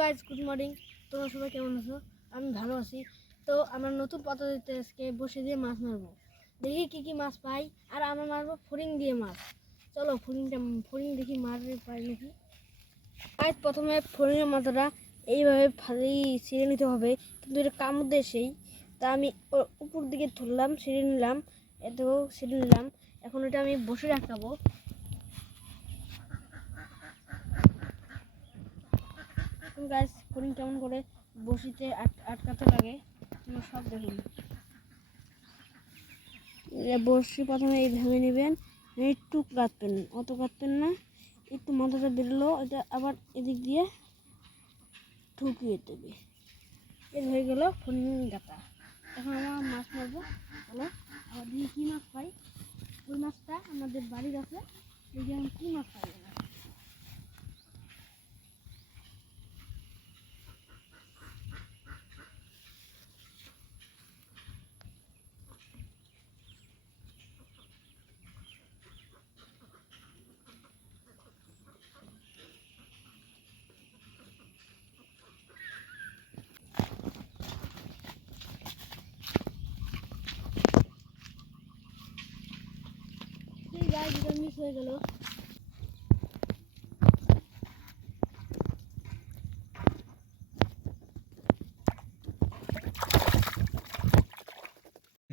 Guys, good morning. তোমরা সবাই কেমন আছো? আমি ভালো আছি। তো আমরা নতুন পদ্ধতিতে আজকে বসে দিয়ে মাছ মারবো। দেখি কি কি মাছ পাই। আর আমরা মারবো ফড়িং দিয়ে মাছ। চলো ফড়িং দেখি মারতে পাই নাকি। গাইজ, প্রথমে ফড়িংয়ের মাথাটা এইভাবে ফালি ছিঁড়ে নিতে হবে, কিন্তু এটা কামড় দেয় সেই। তা আমি উপর দিকে ধরলাম, ছিঁড়ে নিলাম, এতেও ছিঁড়ে নিলাম। এখন এটা আমি বসে রাখাবো। গাছ ফড়িং কেমন করে বসিতে আটকাতে লাগে তোমরা সব দেখুন। বসি প্রথমে এইভাবে নেবেন, একটু কাটবেন, অত কাটবেন না, একটু মাথাটা বেরোলো, এটা আবার এদিক দিয়ে ঢুকিয়ে দেবে। এর হয়ে গেল ফড়িং গাতা। এখন আমরা মাছ মারবো। হলো আবার দিয়ে কী মাছ পাই। ওই মাছটা আমাদের বাড়ির আছে, এই যে কী মাছ পাই। মিস হয়ে গেল।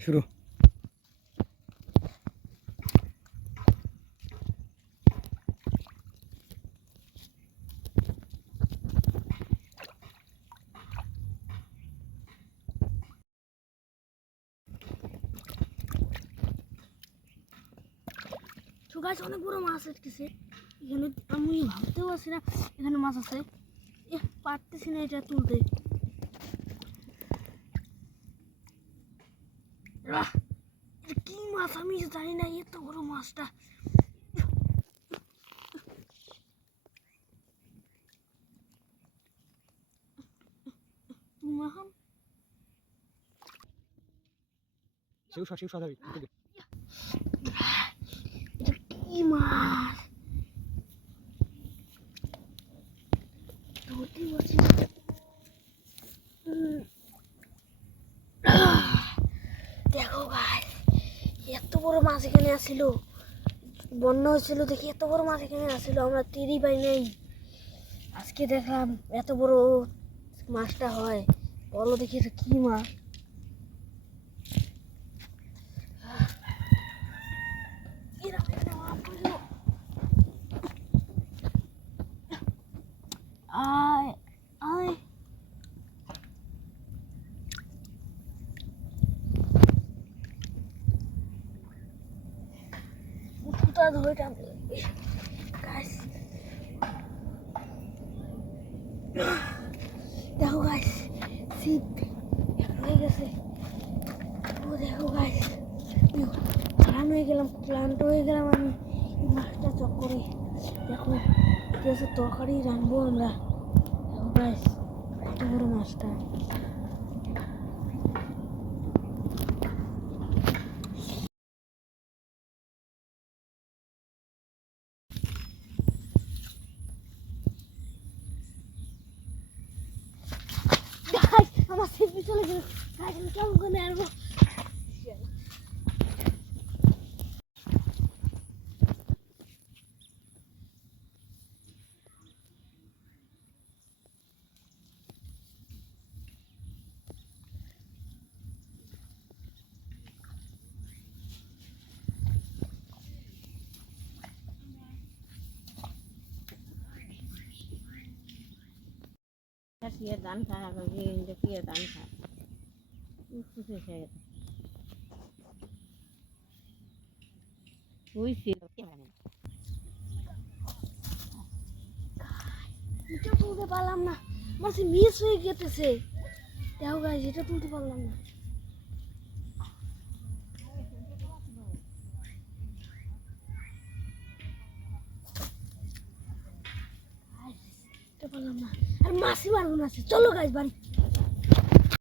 শুরু। তো গাছ অনেক বড় মাছ আটকেছে এখানে। আমি ভাবতেও পারছি না এখানে মাছ আছে। পারতেছি না এটা তুলতে। এটা কি মাছ আমি জানি না, এত বড় মাছটা। কি মাছ ধরতে পারছি না। দেখো গাছ, এত বড় মাছ এখানে আসছিল। বন্যা হয়েছিল দেখি এত বড় মাছ এখানে আসছিল, আমরা টেরই পাই নাই। আজকে দেখলাম এত বড় মাছটা হয়। বলো দেখি এটা কি মাছ। আয় আয়, উঠোটা ধরে টানতে গাছ। দেখো গাছ, শীত হয়ে গেছে। ও দেখো গাছ, ক্লান্ত হয়ে গেলাম, ক্লান্ত হয়ে গেলাম আমি এই মাছটা চক্করে। দেখো গেছে তরকারি রানবো আমরা। দেখো গাছ, কত বড় মাছটা। আমার সেলফি চলে গেল। গাছ আমি কেমন করে আনবো। Kasih dan saya bagi rezeki dan saya. Itu saya. Wih sih. এটা তুলতে পারলাম না, মাছ মিস হয়ে গেছে। দেখো গাছ, এটা তুলতে পারলাম না। পারলাম না, আর মাছই মারবো না। চলো গাছ বাড়ি।